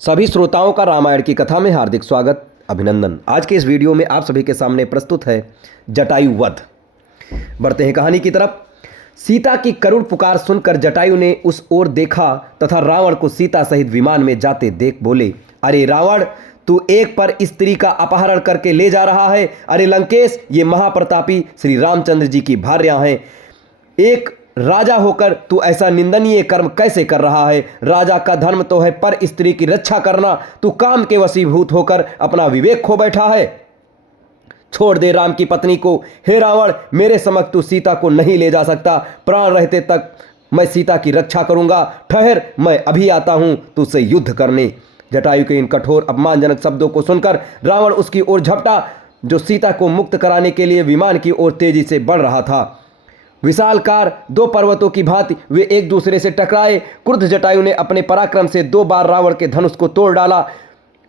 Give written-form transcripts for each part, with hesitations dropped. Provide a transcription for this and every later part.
सभी श्रोताओं का रामायण की कथा में हार्दिक स्वागत, अभिनंदन। आज के इस वीडियो में आप सभी के सामने प्रस्तुत है जटायु वध। बढ़ते हैं कहानी की तरफ। सीता की करुण पुकार सुनकर जटायु ने उस ओर देखा तथा रावण को सीता सहित विमान में जाते देख बोले, अरे रावण, तू एक पर स्त्री का अपहरण करके ले जा रहा है। अरे लंकेश, ये महाप्रतापी श्री रामचंद्र जी की भार्या हैं। एक राजा होकर तू ऐसा निंदनीय कर्म कैसे कर रहा है? राजा का धर्म तो है पर स्त्री की रक्षा करना। तू काम के वशीभूत होकर अपना विवेक खो बैठा है। छोड़ दे राम की पत्नी को। हे रावण, मेरे समक्ष तू सीता को नहीं ले जा सकता। प्राण रहते तक मैं सीता की रक्षा करूंगा। ठहर, मैं अभी आता हूं तुझसे युद्ध करने। जटायु के इन कठोर अपमानजनक शब्दों को सुनकर रावण उसकी ओर झपटा, जो सीता को मुक्त कराने के लिए विमान की ओर तेजी से बढ़ रहा था। विशालकार दो पर्वतों की भांति वे एक दूसरे से टकराए। क्रुद्ध जटायु ने अपने पराक्रम से 2 बार रावण के धनुष को तोड़ डाला,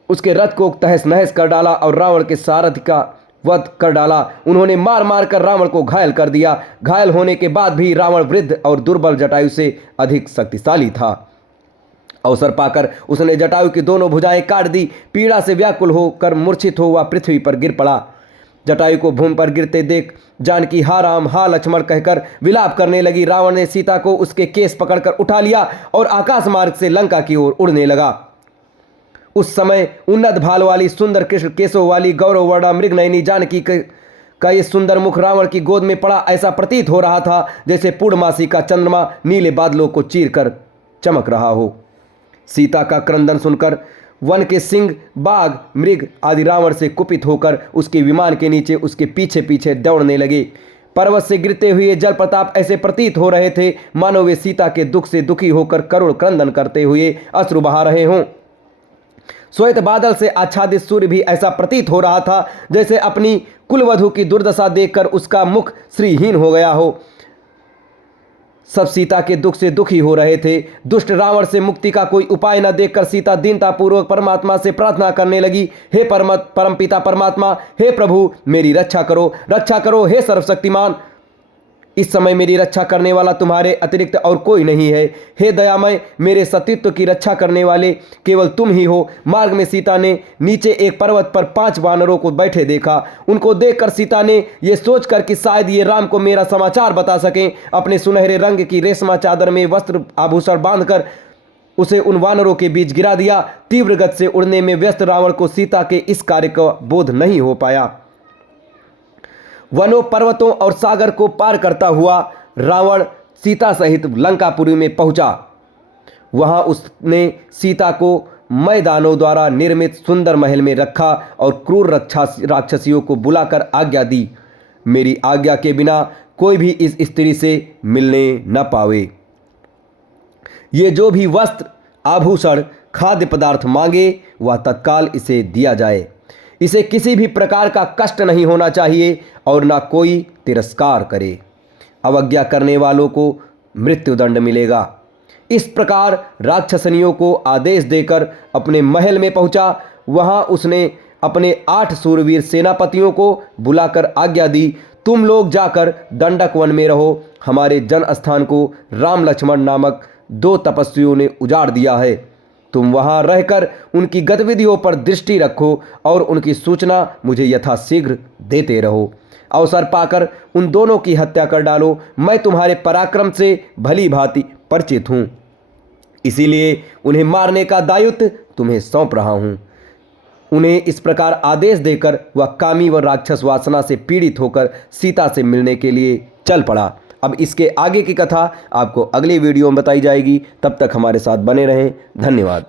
उसके रथ को तहस नहस कर डाला और रावण के सारथी का वध कर डाला। उन्होंने मार मार कर रावण को घायल कर दिया। घायल होने के बाद भी रावण वृद्ध और दुर्बल जटायु से अधिक शक्तिशाली था। अवसर पाकर उसने जटायु की दोनों भुजाएं काट दी। पीड़ा से व्याकुल होकर मूर्छित हो वह पृथ्वी पर गिर पड़ा। जटायु को भूमि पर गिरते देख जानकी हा राम हा लक्ष्मण कहकर विलाप करने लगी। रावण ने सीता को उसके केस पकड़कर उठा लिया और आकाश मार्ग से लंका की ओर उड़ने लगा। उस समय उन्नत भाल वाली सुंदर कृष्ण केशों वाली गौरवर्णा मृगनयनी जानकी का ये सुंदर मुख रावण की गोद में पड़ा ऐसा प्रतीत हो रहा था जैसे पूर्णमासी का चंद्रमा नीले बादलों को चीर कर चमक रहा हो। सीता का क्रंदन सुनकर वन के सिंह, बाघ, मृग आदि रावण से कुपित होकर उसके विमान के नीचे उसके पीछे पीछे दौड़ने लगे। पर्वत से गिरते हुए जल प्रताप ऐसे प्रतीत हो रहे थे मानो वे सीता के दुख से दुखी होकर करुण क्रंदन करते हुए अश्रु बहा रहे हों। श्वेत बादल से आच्छादित सूर्य भी ऐसा प्रतीत हो रहा था जैसे अपनी कुलवधु की दुर्दशा देखकर उसका मुख श्रीहीन हो गया हो। सब सीता के दुख से दुखी हो रहे थे। दुष्ट रावण से मुक्ति का कोई उपाय न देखकर सीता दीनतापूर्वक परमात्मा से प्रार्थना करने लगी, हे परमपिता परमात्मा, हे प्रभु, मेरी रक्षा करो हे सर्वशक्तिमान। इस समय मेरी रक्षा करने वाला तुम्हारे अतिरिक्त और कोई नहीं है। हे दयामय, मेरे सतीत्व की रक्षा करने वाले केवल तुम ही हो। मार्ग में सीता ने नीचे एक पर्वत पर 5 वानरों को बैठे देखा। उनको देखकर सीता ने यह सोचकर कि शायद ये राम को मेरा समाचार बता सकें, अपने सुनहरे रंग की रेशमा चादर में वस्त्र आभूषण बांधकर उसे उन वानरों के बीच गिरा दिया। तीव्र गति से उड़ने में व्यस्त रावण को सीता के इस कार्य का बोध नहीं हो पाया। वनों, पर्वतों और सागर को पार करता हुआ रावण सीता सहित लंकापुरी में पहुंचा। वहां उसने सीता को मैदानों द्वारा निर्मित सुंदर महल में रखा और क्रूर राक्षसियों को बुलाकर आज्ञा दी, मेरी आज्ञा के बिना कोई भी इस स्त्री से मिलने न पावे। ये जो भी वस्त्र, आभूषण, खाद्य पदार्थ मांगे वह तत्काल इसे दिया जाए। इसे किसी भी प्रकार का कष्ट नहीं होना चाहिए और ना कोई तिरस्कार करे। अवज्ञा करने वालों को मृत्युदंड मिलेगा। इस प्रकार राक्षसनियों को आदेश देकर अपने महल में पहुंचा। वहां उसने अपने 8 शूरवीर सेनापतियों को बुलाकर आज्ञा दी, तुम लोग जाकर दंडक वन में रहो। हमारे जन स्थान को राम लक्ष्मण नामक 2 तपस्वियों ने उजाड़ दिया है। तुम वहां रहकर उनकी गतिविधियों पर दृष्टि रखो और उनकी सूचना मुझे यथाशीघ्र देते रहो। अवसर पाकर उन दोनों की हत्या कर डालो। मैं तुम्हारे पराक्रम से भली भांति परिचित हूं, इसीलिए उन्हें मारने का दायित्व तुम्हें सौंप रहा हूं। उन्हें इस प्रकार आदेश देकर वह कामी व राक्षस वासना से पीड़ित होकर सीता से मिलने के लिए चल पड़ा। अब इसके आगे की कथा आपको अगली वीडियो में बताई जाएगी। तब तक हमारे साथ बने रहें। धन्यवाद।